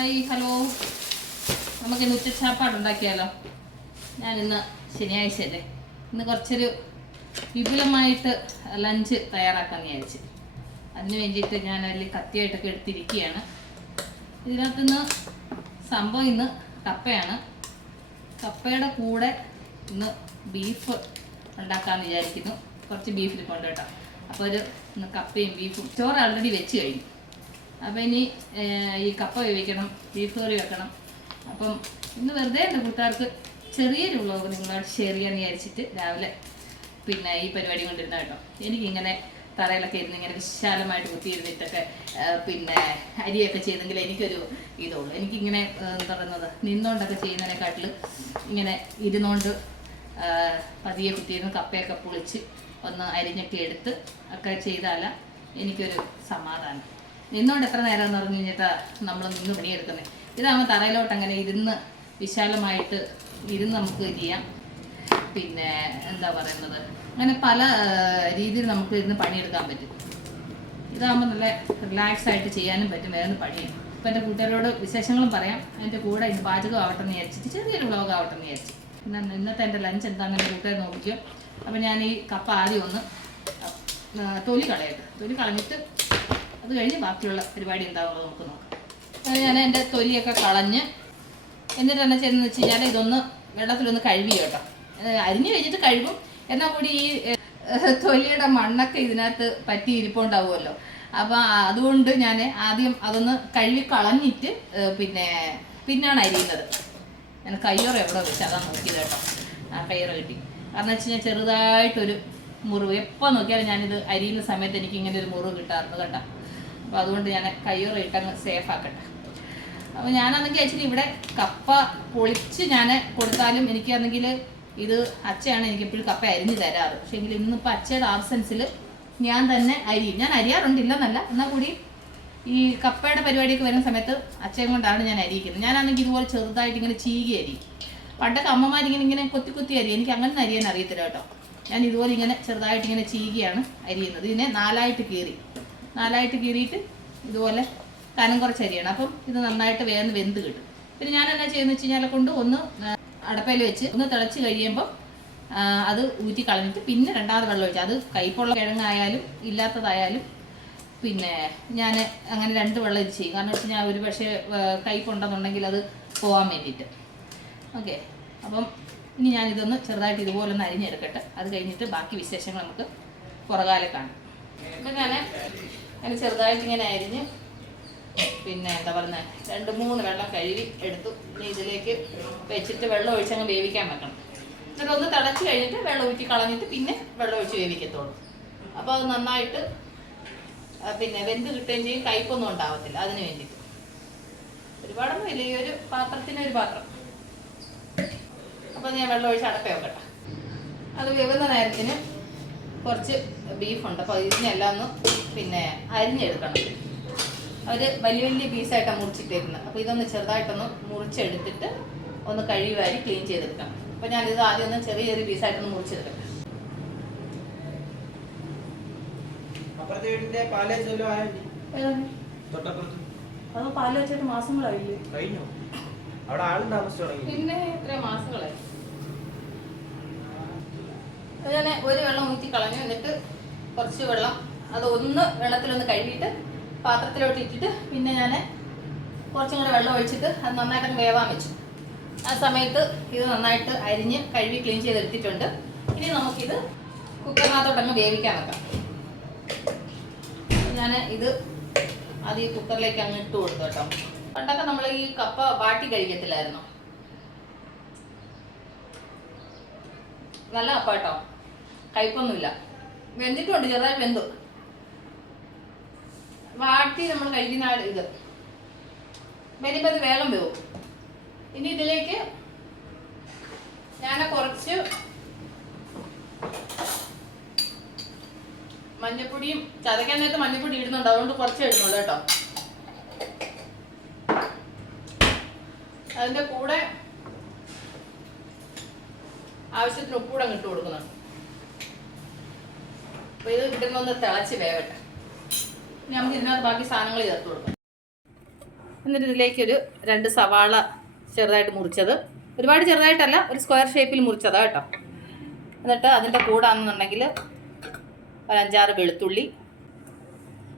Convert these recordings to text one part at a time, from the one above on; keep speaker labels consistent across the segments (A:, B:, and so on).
A: Hi hello. നമുക്ക് ഇന്ന് ഉച്ചച്ചാപ്പാട് ഉണ്ടാക്കിയാലോ? ഞാനിന്ന് ഇന്ന് ശനിയാഴ്ച അല്ലേ ഇന്ന് കുറച്ചൊരു വിപുലമായിട്ട് ലഞ്ച് തയ്യാറാക്കാൻ വിചാരിച്ച്. അതിന് വേണ്ടിയിട്ട് ഞാൻ അതിൽ കത്തിയായിട്ടൊക്കെ എടുത്തിരിക്കുകയാണ്. ഇതിനകത്ത് നിന്ന് സംഭവം ഇന്ന് കപ്പയാണ്. കപ്പയുടെ കൂടെ ഇന്ന് ബീഫ് ഉണ്ടാക്കാമെന്ന് വിചാരിക്കുന്നു. കുറച്ച് ബീഫിൽ ഇരിപ്പുണ്ട് കേട്ടോ. അപ്പോൾ ഒരു കപ്പയും ബീഫും ചോറ് ആൾറെഡി വെച്ച് കഴിഞ്ഞു. അപ്പോൾ ഇനി ഈ കപ്പ വേവിക്കണം ബീഫ് കറി വെക്കണം. അപ്പം ഇന്ന് വെറുതെ എന്റെ കൂട്ടുകാർക്ക് ചെറിയൊരു വ്ളോഗ് നിങ്ങളോട് ഷെയർ ചെയ്യാന്ന് വിചാരിച്ചിട്ട് രാവിലെ പിന്നെ ഈ പരിപാടി കൊണ്ടിരുന്ന കേട്ടോ. എനിക്കിങ്ങനെ തറയിലൊക്കെ ഇരുന്ന് ഇങ്ങനെ വിശാലമായിട്ട് കുത്തിയിരുന്നിട്ടൊക്കെ പിന്നെ അരിയൊക്കെ ചെയ്തെങ്കിൽ എനിക്കൊരു ഇതുള്ളൂ. എനിക്കിങ്ങനെ തുടങ്ങുന്നത് നിന്നുകൊണ്ടൊക്കെ ചെയ്യുന്നതിനെക്കാട്ടിൽ ഇങ്ങനെ ഇരുന്നുകൊണ്ട് പതിയെ കുത്തിയിരുന്ന് കപ്പയൊക്കെ പൊളിച്ച് ഒന്ന് അരിഞ്ഞൊക്കെ എടുത്ത് ഒക്കെ ചെയ്താല എനിക്കൊരു സമാധാനം. നിന്നുകൊണ്ട് എത്ര നേരം എന്ന് പറഞ്ഞു കഴിഞ്ഞിട്ടാ നമ്മൾ നിന്ന് പണിയെടുക്കുന്നത് ഇതാകുമ്പോൾ തറയിലോട്ട് അങ്ങനെ ഇരുന്ന് വിശാലമായിട്ട് ഇരുന്ന് നമുക്ക് ചെയ്യാം. പിന്നെ എന്താ പറയുന്നത്? അങ്ങനെ പല രീതിയിൽ നമുക്ക് ഇരുന്ന് പണിയെടുക്കാൻ പറ്റും. ഇതാകുമ്പോൾ നല്ല റിലാക്സ് ആയിട്ട് ചെയ്യാനും പറ്റും. വേറെ പണിയും ഇപ്പം എന്റെ കൂട്ടുകാരോട് വിശേഷങ്ങളും പറയാം. അതിന്റെ കൂടെ ഇത് പാചകം ആവട്ടെ എന്ന് വിചാരിച്ചിട്ട് ചെറിയൊരു വ്ളോഗ് ആവട്ടെ എന്ന് വിചാരിച്ചു. ഇന്ന് ഇന്നത്തെ എന്റെ ലഞ്ച് എന്താണെന്ന് എന്റെ കൂട്ടുകാർ നോക്കിക്കും. അപ്പം ഞാൻ ഈ കപ്പ ആദ്യം ഒന്ന് തൊലി കളയട്ടെ. തൊലി കളഞ്ഞിട്ട് അത് കഴിഞ്ഞ് ബാക്കിയുള്ള പരിപാടി എന്താവുള്ളത് നമുക്ക് നോക്കാം. അത് ഞാൻ എന്റെ തൊലിയൊക്കെ കളഞ്ഞ് എന്നിട്ട് എന്നാ ചെയ്യുന്നത് വെച്ച് കഴിഞ്ഞാൽ ഇതൊന്ന് വെള്ളത്തിലൊന്ന് കഴുകി കേട്ടോ. അരിഞ്ഞ് വെച്ചിട്ട് കഴുകും. എന്നാൽ കൂടി ഈ തൊലിയുടെ മണ്ണൊക്കെ ഇതിനകത്ത് പറ്റി ഇരിപ്പുണ്ടാവുമല്ലോ. അപ്പം അതുകൊണ്ട് ഞാൻ ആദ്യം അതൊന്ന് കഴുകി കളഞ്ഞിട്ട് പിന്നെ പിന്നാണ് അരിയുന്നത്. ഞാൻ കയ്യോറ എവിടെ വെച്ച് അതാ നോക്കിയത് കേട്ടോ. ആ കയ്യോറ കിട്ടി. കാരണം വെച്ച് കഴിഞ്ഞാൽ ചെറുതായിട്ടൊരു മുറിവ്. എപ്പോൾ നോക്കിയാലും ഞാനിത് അരിയുന്ന സമയത്ത് എനിക്ക് ഇങ്ങനെ ഒരു മുറിവ് കിട്ടാറുണ്ട് കേട്ടോ. അപ്പോൾ അതുകൊണ്ട് ഞാൻ കയ്യോറ ഇട്ടങ്ങ് സേഫ് ആക്കട്ടെ. അപ്പോൾ ഞാനാണെങ്കിൽ ആക്ച്വലി ഇവിടെ കപ്പ പൊളിച്ച് ഞാൻ കൊടുത്താലും എനിക്കാണെങ്കിൽ ഇത് അച്ഛയാണ് എനിക്ക് എപ്പോഴും കപ്പ അരിഞ്ഞ് തരാറ്. പക്ഷേ എങ്കിൽ ഇന്നിപ്പോൾ അച്ഛയുടെ ആബ്സെൻസിൽ ഞാൻ തന്നെ അരിയും ഞാൻ അരിയാറുണ്ട് ഇല്ലെന്നല്ല. എന്നാൽ കൂടി ഈ കപ്പയുടെ പരിപാടിയൊക്കെ വരുന്ന സമയത്ത് അച്ഛൻ കൊണ്ടാണ് ഞാൻ അരിയിക്കുന്നത്. ഞാനാണെങ്കിൽ ഇതുപോലെ ചെറുതായിട്ട് ഇങ്ങനെ ചീകി അരി. പണ്ടൊക്കെ അമ്മമാരിങ്ങനെ ഇങ്ങനെ കൊത്തി കൊത്തി അരി. എനിക്ക് അങ്ങനെ അരിയാൻ അറിയത്തില്ല കേട്ടോ. ഞാൻ ഇതുപോലെ ഇങ്ങനെ ചെറുതായിട്ട് ഇങ്ങനെ ചീകിയാണ് അരിയുന്നത്. ഇതിനെ നാലായിട്ട് കീറി. നാലായിട്ട് കീറിയിട്ട് ഇതുപോലെ കനം കുറച്ച് അരിയണം. അപ്പം ഇത് നന്നായിട്ട് വേഗം വെന്ത് കിട്ടും. പിന്നെ ഞാൻ എന്നാ ചെയ്യുന്നത് വെച്ച് കഴിഞ്ഞാൽ കൊണ്ട് ഒന്ന് അടപ്പയിൽ വെച്ച് ഒന്ന് തിളച്ച് കഴിയുമ്പോൾ അത് ഊറ്റി കളഞ്ഞിട്ട് പിന്നെ രണ്ടാമത് വെള്ളം ഒഴിച്ച് അത് കയ്പുള്ള കിഴങ്ങായാലും ഇല്ലാത്തതായാലും പിന്നെ ഞാൻ അങ്ങനെ രണ്ട് വെള്ളം ഇത് ചെയ്യും. കാരണം വെച്ച് കഴിഞ്ഞാൽ ഒരു പക്ഷേ കയ്പുണ്ടെന്നുണ്ടെങ്കിൽ അത് പോകാൻ വേണ്ടിയിട്ട്. ഓക്കെ. അപ്പം ഇനി ഞാനിതൊന്ന് ചെറുതായിട്ട് ഇതുപോലെ ഒന്ന് അരിഞ്ഞെടുക്കട്ടെ. അത് കഴിഞ്ഞിട്ട് ബാക്കി വിശേഷങ്ങൾ നമുക്ക് പുറകാലെ കാണാം. ഇപ്പം ഞാൻ അങ്ങനെ ചെറുതായിട്ട് ഇങ്ങനെ അരിഞ്ഞ് പിന്നെ എന്താ പറയുന്നത് രണ്ട് മൂന്ന് വെള്ളം കഴുകി എടുത്തു. ഇനി ഇതിലേക്ക് വെച്ചിട്ട് വെള്ളം ഒഴിച്ച് അങ്ങ് വേവിക്കാൻ വെക്കണം. എന്നിട്ട് ഒന്ന് തിളച്ച് കഴിഞ്ഞിട്ട് വെള്ളം ഊറ്റി കളഞ്ഞിട്ട് പിന്നെ വെള്ളം ഒഴിച്ച് വേവിക്കത്തുള്ളൂ അപ്പോൾ അത് നന്നായിട്ട് പിന്നെ വെന്ത് കിട്ടുകയും ചെയ്യും. കയ്പൊന്നും ഉണ്ടാവത്തില്ല അതിന് വേണ്ടിയിട്ട്. ഒരുപാടൊന്നും ഇല്ല ഈ ഒരു പാത്രത്തിന് ഒരു പാത്രം. അപ്പോൾ ഞാൻ വെള്ളം ഒഴിച്ച് അടപ്പേ വെക്കട്ടെ. അത് വേവുന്ന നേരത്തിന് കുറച്ച് ബീഫുണ്ട് അപ്പോൾ ഇതിനെല്ലാം ഒന്ന് പിന്നെ അരിഞ്ഞെടുക്കണം. അവർ വലിയ വലിയ പീസായിട്ടാണ് മുറിച്ചിട്ടേക്കുന്നത് അപ്പോൾ ഇതൊന്ന് ചെറുതായിട്ടൊന്ന് മുറിച്ചെടുത്തിട്ട് ഒന്ന് കഴുകി വാരി ക്ലീൻ ചെയ്തെടുക്കണം. അപ്പോൾ ഞാനിത് ആദ്യം ഒന്ന് ചെറിയ ചെറിയ പീസായിട്ടൊന്ന്
B: മുറിച്ചെടുക്കണം
A: അത് പാൽ വെച്ചിട്ട് മാസങ്ങളായില്ലേ?
B: കഴിഞ്ഞു? അവിടെ ആളും താമസിച്ചു
A: പിന്നെ എത്ര മാസങ്ങളായി? ഞാൻ ഒരു വെള്ളം ഊറ്റി കളഞ്ഞു. എന്നിട്ട് കുറച്ച് വെള്ളം അത് ഒന്ന് വെള്ളത്തിലൊന്ന് കഴുകിയിട്ട് പാത്രത്തിലോട്ട് ഇട്ടിട്ട് പിന്നെ ഞാൻ കുറച്ചും കൂടെ വെള്ളം ഒഴിച്ചിട്ട് അത് നന്നായിട്ട് വേവാൻ വെച്ചു. ആ സമയത്ത് ഇത് നന്നായിട്ട് അരിഞ്ഞ് കഴുകി ക്ലീൻ ചെയ്തെടുത്തിട്ടുണ്ട്. ഇനി നമുക്കിത് കുക്കറിനകത്തോട്ടങ്ങ് വേവിക്കാൻ വെക്കാം. ഞാൻ ഇത് അത് ഈ കുക്കറിലേക്ക് അങ്ങ് ഇട്ട് കൊടുത്തു കേട്ടോ. പണ്ടൊക്കെ നമ്മൾ ഈ കപ്പ വാട്ടി കഴിക്കത്തില്ലായിരുന്നു? നല്ല കപ്പ കേട്ടോ. കയ്പൊന്നുമില്ല. വെന്തിട്ടുണ്ട് ചെറുതായി വെന്തു. വാട്ടി നമ്മൾ കഴിക്കുന്ന ഇത്. വരുമ്പോൾ അത് വേഗം വേവും ഇനി ഇതിലേക്ക് ഞാൻ കുറച്ച് മഞ്ഞപ്പൊടിയും ചതയ്ക്കാൻ നേരത്ത് മഞ്ഞപ്പൊടി ഇടുന്നുണ്ട്. അതുകൊണ്ട് കുറച്ച് ഇടുന്നുള്ളൂ കേട്ടോ. അതിന്റെ കൂടെ ആവശ്യത്തിന് ഉപ്പൂടെ ഇട്ട് കൊടുക്കണം അപ്പൊ ഇത് ഒരു തിളച്ച് വേവട്ടെ. ഇനി നമുക്ക് ഇതിനകത്ത് ബാക്കി എന്നിട്ട് രണ്ട് സവാള ചെറുതായിട്ട് മുറിച്ചത്. ഒരുപാട് ചെറുതായിട്ടല്ല ഒരു സ്ക്വയർ ഷേപ്പിൽ മുറിച്ചതാണ് കേട്ടോ. എന്നിട്ട് അതിന്റെ കൂടാണെന്നുണ്ടെങ്കിൽ ഒരു അഞ്ചാറ് വെളുത്തുള്ളി.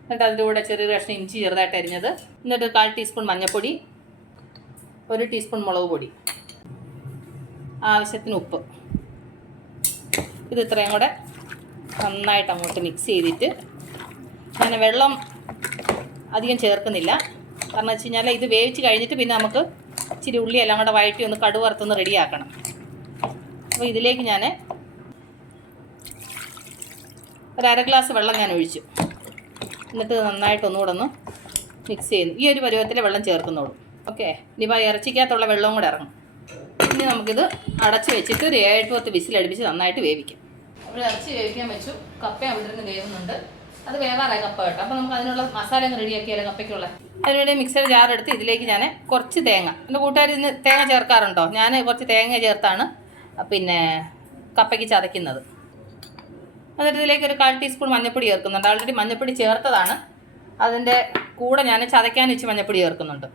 A: എന്നിട്ട് അതിന്റെ കൂടെ ചെറിയ കഷ്ണം ഇഞ്ചി ചെറുതായിട്ട് അരിഞ്ഞത്. എന്നിട്ട് കാൽ ടീസ്പൂൺ മഞ്ഞൾപ്പൊടി ഒരു ടീസ്പൂൺ മുളക് പൊടി. ആവശ്യത്തിന് ഉപ്പ്. ഇത് ഇത്രയും കൂടെ നന്നായിട്ട് അങ്ങോട്ട് മിക്സ് ചെയ്തിട്ട് അങ്ങനെ വെള്ളം അധികം ചേർക്കുന്നില്ല. കാരണം വെച്ച് കഴിഞ്ഞാൽ ഇത് വേവിച്ച് കഴിഞ്ഞിട്ട് പിന്നെ നമുക്ക് ഇച്ചിരി ഉള്ളി എല്ലാം കൂടെ വഴറ്റി ഒന്ന് കടുക് വറുത്തൊന്ന് റെഡിയാക്കണം അപ്പോൾ ഇതിലേക്ക് ഞാൻ ഒരു അര ഗ്ലാസ് വെള്ളം ഞാൻ ഒഴിച്ചു. എന്നിട്ട് നന്നായിട്ട് ഒന്നുകൂടെ ഒന്ന് മിക്സ് ചെയ്യുന്നു. ഈ ഒരു പരുവത്തിലെ വെള്ളം ചേർക്കുന്നുള്ളൂ. ഓക്കെ ഇനിയിപ്പോൾ ഇറച്ചിക്കകത്തുള്ള വെള്ളവും കൂടെ ഇറങ്ങും. ഇനി നമുക്കിത് അടച്ച് വെച്ചിട്ട് ഒരു ഏഴ് പത്ത് വിസിലടുപ്പിച്ച് നന്നായിട്ട് വേവിക്കാം. അവിടെ ഇറച്ചി വേവിക്കാൻ വെച്ചു. കപ്പ അവിടെ വേവുന്നുണ്ട്. അത് വേവാറായി കപ്പ കേട്ടോ. അപ്പോൾ നമുക്ക് അതിനുള്ള മസാല ഒന്ന് റെഡിയാക്കിയാലോ കപ്പയ്ക്കുള്ള. അതിനുവേണ്ടി മിക്സർ ജാർ എടുത്ത് ഇതിലേക്ക് ഞാൻ കുറച്ച് തേങ്ങ. എന്റെ കൂട്ടുകാർ ഇന്ന് തേങ്ങ ചേർക്കാറുണ്ടോ? ഞാൻ കുറച്ച് തേങ്ങ ചേർത്താണ്. പിന്നെ കപ്പയ്ക്ക് ചതയ്ക്കുന്നത്. എന്നിട്ട് ഇതിലേക്ക് ഒരു കാൽ ടീസ്പൂൺ മഞ്ഞൾപ്പൊടി ചേർക്കുന്നുണ്ട്. ആൾറെഡി മഞ്ഞൾപ്പൊടി ചേർത്തതാണ്. അതിന്റെ കൂടെ ഞാൻ ചതയ്ക്കാൻ വെച്ച് മഞ്ഞൾപ്പൊടി ചേർക്കുന്നുണ്ട്.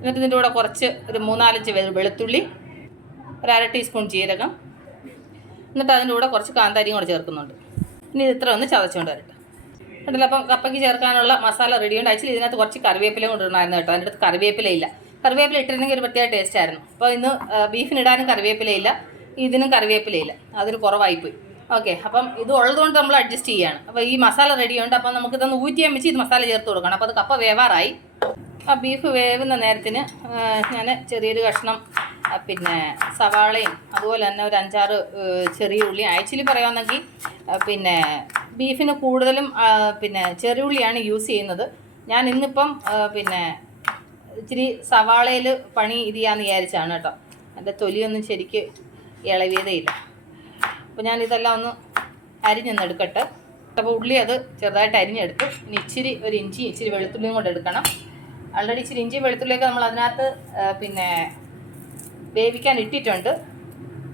A: എന്നിട്ട് ഇതിന്റെ കൂടെ കുറച്ച് ഒരു മൂന്നാലഞ്ച് വെളുത്തുള്ളി ഒരു അര ടീസ്പൂൺ ജീരകം എന്നിട്ട് അതിന്റെ കൂടെ കുറച്ച് കാന്താരിയും കൂടെ ചേർക്കുന്നുണ്ട്. ഇനി ഇത് ഇത്ര ഒന്ന് ചതച്ചുകൊണ്ട് വരട്ടെ. എന്നിട്ട് അപ്പം കപ്പയ്ക്ക് ചേർക്കാനുള്ള മസാല റെഡി ഉണ്ട് ആക്ച്വലി ഇതിനകത്ത് കുറച്ച് കറിവേപ്പില കൊണ്ടിടണമായിരുന്നു കേട്ടോ. അതിന്റെ അടുത്ത് കറിവേപ്പില ഇല്ല. കറിവേപ്പില ഇട്ടിരുന്നെങ്കിൽ ഒരു പ്രത്യേക ടേസ്റ്റ് ആയിരുന്നു. അപ്പോൾ ഇന്ന് ബീഫിനിടാനും ബീഫിന് ഇടാനും കറിവേപ്പില ഇല്ല. ഇതിനും കറിവേപ്പില ഇല്ല. അതൊരു കുറവായിപ്പോയി. ഓക്കെ അപ്പം ഇത് ഉള്ളതുകൊണ്ട് നമ്മൾ അഡ്ജസ്റ്റ് ചെയ്യാണ്. അപ്പോൾ ഈ മസാല റെഡിയുണ്ട് ഉണ്ട് അപ്പം നമുക്ക് ഇതൊന്ന് അമ്മിച്ച് വെച്ച് ഇത് മസാല ചേർത്ത് കൊടുക്കണം. അപ്പോൾ അത് കപ്പ വേവാറായി. ആ ബീഫ് വേവുന്ന നേരത്തിന് ഞാൻ ചെറിയൊരു കഷ്ണം പിന്നെ സവാളയും അതുപോലെ തന്നെ ഒരു അഞ്ചാറ് ചെറിയ ഉള്ളി. ആക്ച്വലി പറയുകയാണെങ്കിൽ പിന്നെ ബീഫിന് കൂടുതലും പിന്നെ ചെറിയ ഉള്ളിയാണ് യൂസ് ചെയ്യുന്നത്. ഞാൻ ഇന്നിപ്പം പിന്നെ ഇച്ചിരി സവാളയിൽ പണി ഇത് ചെയ്യാമെന്ന് വിചാരിച്ചാണ് കേട്ടോ. എന്റെ തൊലിയൊന്നും ശരിക്ക് ഇളവിയതേ ഇല്ല. അപ്പോൾ ഞാൻ ഇതെല്ലാം ഒന്ന് അരിഞ്ഞൊന്ന് എടുക്കട്ടെ അപ്പോൾ ഉള്ളി അത് ചെറുതായിട്ട് അരിഞ്ഞെടുത്ത്. ഇനി ഇച്ചിരി ഒരു ഇഞ്ചി ഇച്ചിരി വെളുത്തുള്ളിയും കൂടെ എടുക്കണം. ആൾറെഡി ഇച്ചിരി ഇഞ്ചി വെളുത്തുള്ളിയൊക്കെ നമ്മൾ അതിനകത്ത് പിന്നെ വേവിക്കാൻ ഇട്ടിട്ടുണ്ട്.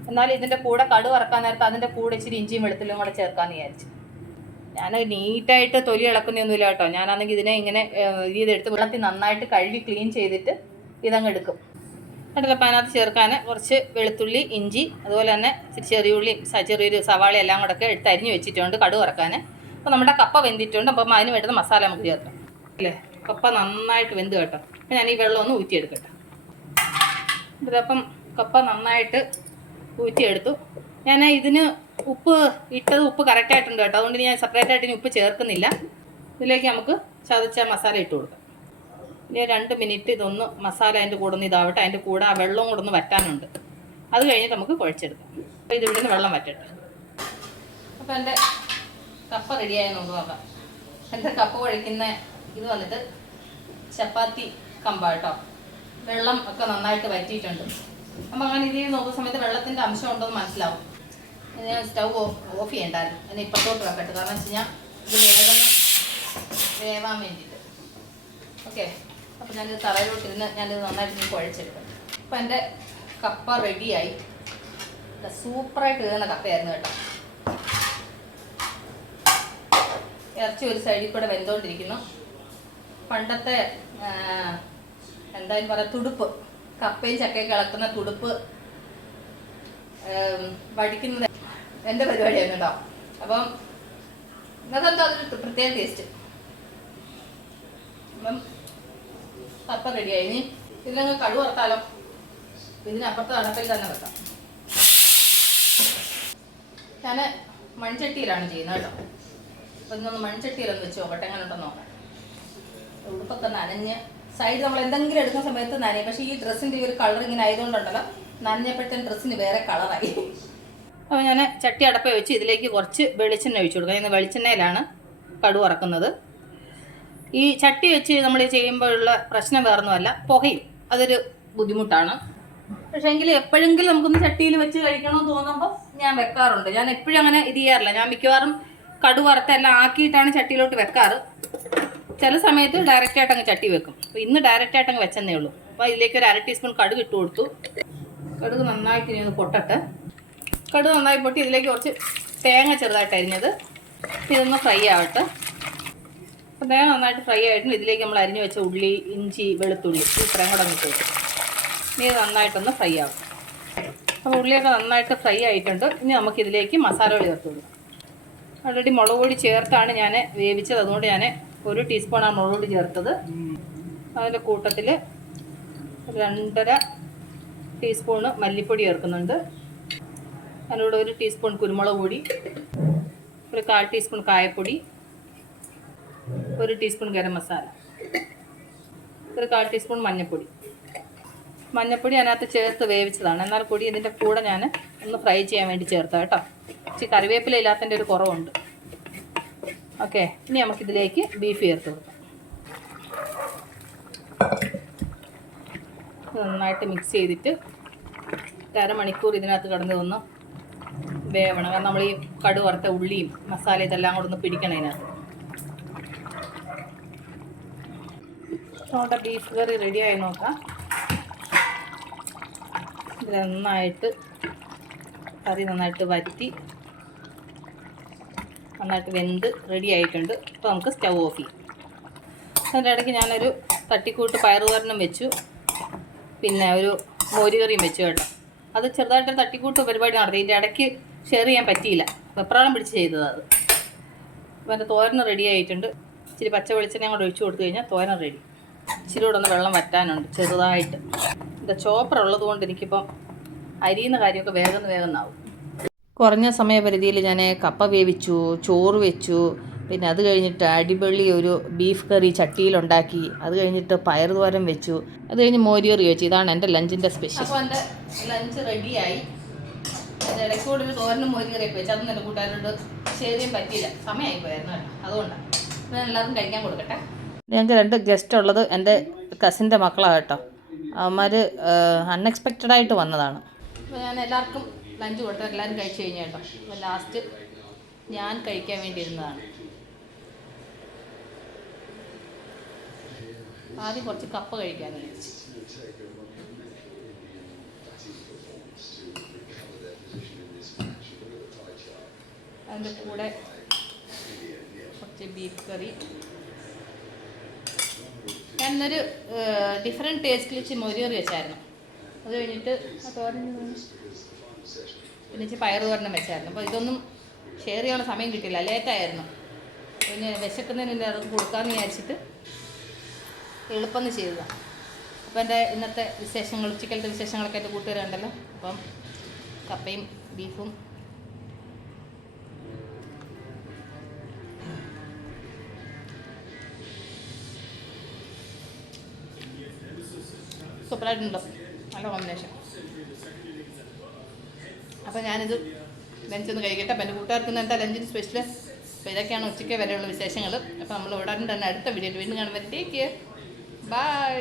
A: എന്നാൽ ഇതിന്റെ കൂടെ കടു വറക്കാൻ നേരത്ത് അതിന്റെ കൂടെ ഇച്ചിരി ഇഞ്ചിയും വെളുത്തുള്ളിയും കൂടെ ചേർക്കാമെന്ന് വിചാരിച്ചു. ഞാൻ നീറ്റായിട്ട് തൊലി ഇളക്കുന്നൊന്നുമില്ല കേട്ടോ. ഞാനാണെങ്കിൽ ഇതിനെ ഇങ്ങനെ ഇതെടുത്ത് വെള്ളത്തിൽ നന്നായിട്ട് കഴുകി ക്ലീൻ ചെയ്തിട്ട് ഇതങ്ങ് എടുക്കും. കണ്ടല്ലോ അപ്പം അതിനകത്ത് ചേർക്കാൻ കുറച്ച് വെളുത്തുള്ളി ഇഞ്ചി അതുപോലെ തന്നെ ചെറിയ ഉള്ളി ചെറിയൊരു സവാള എല്ലാം കൂടെ ഒക്കെ എടുത്ത് അരിഞ്ഞ് വെച്ചിട്ടുണ്ട് കടു വറക്കാൻ. അപ്പോൾ നമ്മുടെ കപ്പ വെന്തിട്ടുണ്ട്. അപ്പം അതിന് വേണ്ടുന്ന മസാല നമുക്ക് ചേർക്കാം. അല്ലേ? കപ്പ നന്നായിട്ട് വെന്ത് കേട്ടോ. അപ്പം ഞാൻ ഈ വെള്ളം ഒന്ന് ഊറ്റിയെടുക്കട്ടെ. ഇതിലപ്പം കപ്പ നന്നായിട്ട് ഊറ്റിയെടുത്തു. ഞാൻ ഇതിന് ഉപ്പ് ഇട്ടത് ഉപ്പ് കറക്റ്റായിട്ടുണ്ട് കേട്ടോ. അതുകൊണ്ട് ഞാൻ സെപ്പറേറ്റ് ആയിട്ട് ഇനി ഉപ്പ് ചേർക്കുന്നില്ല. ഇതിലേക്ക് നമുക്ക് ചതച്ച മസാല ഇട്ട് കൊടുക്കാം. ഇനി രണ്ട് മിനിറ്റ് ഇതൊന്ന് മസാല അതിന്റെ കൂടെ ഒന്ന് ഇതാവട്ടെ. അതിന്റെ കൂടെ ആ വെള്ളവും കൂടെ ഒന്ന് വറ്റാനുണ്ട്. അത് കഴിഞ്ഞിട്ട് നമുക്ക് കുഴച്ചെടുക്കാം. അപ്പോൾ ഇത് ഇവിടുന്ന് വെള്ളം വറ്റട്ടെ. അപ്പോൾ എന്റെ കപ്പ റെഡിയായി നമുക്ക് നോക്കാം എന്റെ കപ്പ കുഴയ്ക്കുന്ന ഇത് വന്നിട്ട് ചപ്പാത്തി കമ്പ കേട്ടോ. വെള്ളം ഒക്കെ നന്നായിട്ട് വറ്റിയിട്ടുണ്ട്. അപ്പം അങ്ങനെ ഇതിൽ നോക്കുന്ന സമയത്ത് വെള്ളത്തിന്റെ അംശം ഉണ്ടോ എന്ന് മനസ്സിലാവും ഞാൻ സ്റ്റൗ ഓഫ് ചെയ്യണ്ടായിരുന്നു. അതിന് ഇപ്പത്തോട്ട് വെക്കട്ടെ. കാരണം വെച്ച് കഴിഞ്ഞാൽ ഇത് വേഗം വേവാൻ വേണ്ടിയിട്ട് ഓക്കെ? അപ്പം ഞാനിത് തറയിലോട്ടിരുന്ന് ഞാനിത് നന്നായിട്ട് കുഴച്ചെടുക്കും. അപ്പം എന്റെ കപ്പ റെഡിയായി. സൂപ്പറായിട്ട് കയറുന്ന കപ്പയായിരുന്നു കേട്ടോ. ഇറച്ചി ഒരു സൈഡിൽ കൂടെ വെന്തോണ്ടിരിക്കുന്നു. പണ്ടത്തെ എന്തായാലും പറയാം തുടുപ്പ്. കപ്പയും ചക്കയും കിളക്കുന്ന തുടുപ്പ് വടിക്കുന്നത് എന്റെ പരിപാടിയായിരുന്നു കേട്ടോ. അപ്പം ഇന്നതെന്തോ അതൊരു പ്രത്യേക ടേസ്റ്റ് അപ്പം കപ്പ റെഡിയായി ഇനി ഇതിനങ്ങ് കടു വറുത്താലോ? ഇതിനപ്പുറത്ത് അടപ്പിൽ തന്നെ വെക്കാം. ഞാൻ മൺചട്ടിയിലാണ് ചെയ്യുന്നത് കേട്ടോ. അപ്പം ഇന്നൊന്ന് മൺചട്ടിയിലൊന്ന് വെച്ച് നോക്കട്ടെ എങ്ങനെ ഉണ്ടെന്ന് നോക്കാം. ഉടുപ്പൊക്കെ നനഞ്ഞ് സൈഡ് നമ്മൾ എന്തെങ്കിലും എടുക്കുന്ന സമയത്ത് നനയും. പക്ഷേ ഈ ഡ്രസ്സിന്റെ ഈ ഒരു കളർ ഇങ്ങനെ ആയതുകൊണ്ടുണ്ടല്ലോ നനഞ്ഞപ്പോഴത്തെ ഡ്രസ്സിന് വേറെ കളറായി അപ്പോൾ ഞാൻ ചട്ടി അടപ്പ വെച്ച് ഇതിലേക്ക് കുറച്ച് വെളിച്ചെണ്ണ ഒഴിച്ചു കൊടുക്കാം. ഇന്ന് വെളിച്ചെണ്ണയിലാണ് കടു ഇറക്കുന്നത്. ഈ ചട്ടി വെച്ച് നമ്മൾ ചെയ്യുമ്പോഴുള്ള പ്രശ്നം വേറൊന്നുമല്ല. പുകയും അതൊരു ബുദ്ധിമുട്ടാണ്. പക്ഷേ എങ്കിൽ എപ്പോഴെങ്കിലും നമുക്കൊന്ന് ചട്ടിയിൽ വെച്ച് കഴിക്കണമെന്ന് തോന്നുമ്പോൾ ഞാൻ വെക്കാറുണ്ട്. ഞാൻ എപ്പോഴും അങ്ങനെ ഇത് ചെയ്യാറില്ല. ഞാൻ മിക്കവാറും കടു വറുത്തെല്ലാം ആക്കിയിട്ടാണ് ചട്ടിയിലോട്ട് വെക്കാറ്. ചില സമയത്ത് ഡയറക്റ്റ് ആയിട്ട് അങ്ങ് ചട്ടി വെക്കും. അപ്പോൾ ഇന്ന് ഡയറക്റ്റ് ആയിട്ട് അങ്ങ് വെച്ചെന്നേ ഉള്ളൂ. അപ്പോൾ ഇതിലേക്ക് ഒരു അര ടീസ്പൂൺ കടുക് ഇട്ട് കൊടുത്തു. കടുക് നന്നായിട്ട് ഇനി ഒന്ന് പൊട്ടട്ടെ. കടുക് നന്നായി പൊട്ടി ഇതിലേക്ക് കുറച്ച് തേങ്ങ ചെറുതായിട്ട് അരിഞ്ഞത്. ഇതൊന്ന് ഫ്രൈ ആവട്ടെ. അപ്പോൾ തേങ്ങ നന്നായിട്ട് ഫ്രൈ ആയിട്ടുണ്ട്. ഇതിലേക്ക് നമ്മൾ അരിഞ്ഞു വെച്ച ഉള്ളി ഇഞ്ചി വെളുത്തുള്ളി ഇത്രയും കൂടെ അങ്ങ് ഇട്ടു ഇനി ഇത് നന്നായിട്ടൊന്ന് ഫ്രൈ ആവും. അപ്പോൾ ഉള്ളിയൊക്കെ നന്നായിട്ട് ഫ്രൈ ആയിട്ടുണ്ട്. ഇനി നമുക്ക് ഇതിലേക്ക് മസാല ചേർത്ത് കൊടുക്കാം. ഓൾറെഡി മുളക് പൊടി ചേർത്താണ് ഞാൻ വേവിച്ചത്. അതുകൊണ്ട് ഞാൻ ഒരു ടീസ്പൂണാണ് മുളക് പൊടി ചേർത്തത്. അതിന്റെ കൂട്ടത്തിൽ രണ്ടര ടീസ്പൂണ് മല്ലിപ്പൊടി ചേർക്കുന്നുണ്ട്. അതിനോട് ഒരു ടീസ്പൂൺ കുരുമുളക് പൊടി ഒരു കാൽ ടീസ്പൂൺ കായപ്പൊടി ഒരു ടീസ്പൂൺ ഗരം മസാല ഒരു കാൽ ടീസ്പൂൺ മഞ്ഞൾപ്പൊടി മഞ്ഞൾപ്പൊടി അതിനകത്ത് ചേർത്ത് വേവിച്ചതാണ്. എന്നാൽ പൊടി ഇതിന്റെ കൂടെ ഞാൻ ഒന്ന് ഫ്രൈ ചെയ്യാൻ വേണ്ടി ചേർത്താം കേട്ടോ. ഇച്ചിരി കറിവേപ്പില ഇല്ലാത്തതിന്റെ ഒരു കുറവുണ്ട്. ഓക്കെ ഇനി നമുക്കിതിലേക്ക് ബീഫ് ചേർത്ത് കൊടുക്കാം. നന്നായിട്ട് മിക്സ് ചെയ്തിട്ട് അരമണിക്കൂർ ഇതിനകത്ത് കിടന്ന് ഒന്ന് വേവണം. കാരണം നമ്മൾ ഈ കടു വറുത്ത ഉള്ളിയും മസാല ഇതെല്ലാം കൂടെ ഒന്ന് പിടിക്കണം ഇതിനകത്ത്. നമ്മുടെ ബീഫ് കറി റെഡിയായി നോക്കാം. ഇത് നന്നായിട്ട് കറി നന്നായിട്ട് വറ്റി നന്നായിട്ട് വെന്ത് റെഡി ആയിട്ടുണ്ട്. അപ്പോൾ നമുക്ക് സ്റ്റൗ ഓഫ് ചെയ്യാം. അതിന്റെ ഇടയ്ക്ക് ഞാനൊരു തട്ടിക്കൂട്ട് പയറുതോരനും വെച്ചു. പിന്നെ ഒരു മോരുകറിയും വെച്ചു കേട്ടോ. അത് ചെറുതായിട്ടൊരു തട്ടിക്കൂട്ട് പരിപാടി നടത്തി. ഇതിന്റെ ഇടയ്ക്ക് ഷെയർ ചെയ്യാൻ പറ്റിയില്ല. വെപ്രാളം പിടിച്ച് ചെയ്തത് അത്. അപ്പോൾ എന്റെ തോരൻ റെഡി ആയിട്ടുണ്ട്. ഇച്ചിരി പച്ച വെളിച്ചെണ്ണ കൂടെ ഒഴിച്ചു കൊടുത്തു കഴിഞ്ഞാൽ തോരൻ റെഡി ഇച്ചിരി കൂടെ ഒന്ന് വെള്ളം വറ്റാനുണ്ട് ചെറുതായിട്ട്. എന്റെ ചോപ്പർ ഉള്ളതുകൊണ്ട് എനിക്കിപ്പം അരിയുന്ന കാര്യമൊക്കെ വേഗം വേഗം ആവും. കുറഞ്ഞ സമയപരിധിയിൽ ഞാൻ കപ്പ വേവിച്ചു ചോറ് വെച്ചു. പിന്നെ അത് കഴിഞ്ഞിട്ട് അടിപൊളി ഒരു ബീഫ് കറി ചട്ടിയിലുണ്ടാക്കി. അത് കഴിഞ്ഞിട്ട് പയർ തോരൻ വെച്ചു. അത് കഴിഞ്ഞ് മോരിയറി വെച്ചു. ഇതാണ് എന്റെ ലഞ്ചിന്റെ സ്പെഷ്യൽ. അപ്പോൾ എന്റെ ലഞ്ച് റെഡിയായി. ഇടയ്ക്കൂടെ ഒരു തോരനും മോരിയറിയൊക്കെ വെച്ചു. അതൊന്നും എന്റെ കൂട്ടുകാരോട് ഷെയർ ചെയ്യാൻ പറ്റിയില്ല. സമയമായി പോയായിരുന്നു കേട്ടോ. അതുകൊണ്ടാണ്. ഞാൻ എല്ലാവർക്കും കഴിക്കാൻ കൊടുക്കട്ടെ. ഞങ്ങൾക്ക് രണ്ട് ഗസ്റ്റ് ഉള്ളത് എന്റെ കസിന്റെ മക്കളാണ് കേട്ടോ. അവന്മാർ അൺഎക്സ്പെക്റ്റഡായിട്ട് വന്നതാണ്. അപ്പോൾ ഞാൻ എല്ലാവർക്കും ലഞ്ച് കൊടുത്താൽ എല്ലാവരും കഴിച്ചു കഴിഞ്ഞു കേട്ടോ. ലാസ്റ്റ് ഞാൻ കഴിക്കാൻ വേണ്ടി ഇരുന്നതാണ് ആദ്യം കുറച്ച് കപ്പ കഴിക്കാൻ വിചാരിച്ചു അതിന്റെ കൂടെ കുറച്ച് ബീഫ് കറി ഞാൻ ഇന്നൊരു ഡിഫറെന്റ് ടേസ്റ്റിൽ ഇച്ചിരി മൊരിയറി വെച്ചായിരുന്നു. അത് കഴിഞ്ഞിട്ട് പിന്നെ ഇച്ചിരി പയറ് തോരണം വെച്ചായിരുന്നു. അപ്പോൾ ഇതൊന്നും ഷെയർ ചെയ്യാനുള്ള സമയം കിട്ടിയില്ല. ലേറ്റായിരുന്നു. പിന്നെ വിശക്കുന്നതിന് അവർക്ക് കൊടുക്കാമെന്ന് വിചാരിച്ചിട്ട് എളുപ്പമെന്ന് ചെയ്തതാണ് അപ്പോൾ എന്റെ ഇന്നത്തെ വിശേഷങ്ങൾ ഉച്ചക്കലത്തെ വിശേഷങ്ങളൊക്കെ എന്റെ കൂട്ടുകാരുണ്ടല്ലോ അപ്പം കപ്പയും ബീഫും. സൂപ്പറായിട്ടുണ്ടോ? നല്ല കോമ്പിനേഷൻ അപ്പോൾ ഞാനിത് ലഞ്ച് ഒന്ന് കഴിക്കട്ടെ എന്റെ കൂട്ടുകാർക്ക് ഇന്ന് എന്താ ലഞ്ചിന് സ്പെഷ്യൽ അപ്പോൾ ഇതൊക്കെയാണ് ഉച്ചയ്ക്ക് വരെയുള്ള വിശേഷങ്ങൾ അപ്പോൾ നമ്മൾ ഉടൻ തന്നെ അടുത്ത വീഡിയോയിൽ വീണ്ടും കാണുമ്പോൾ ടേക്ക് ബൈ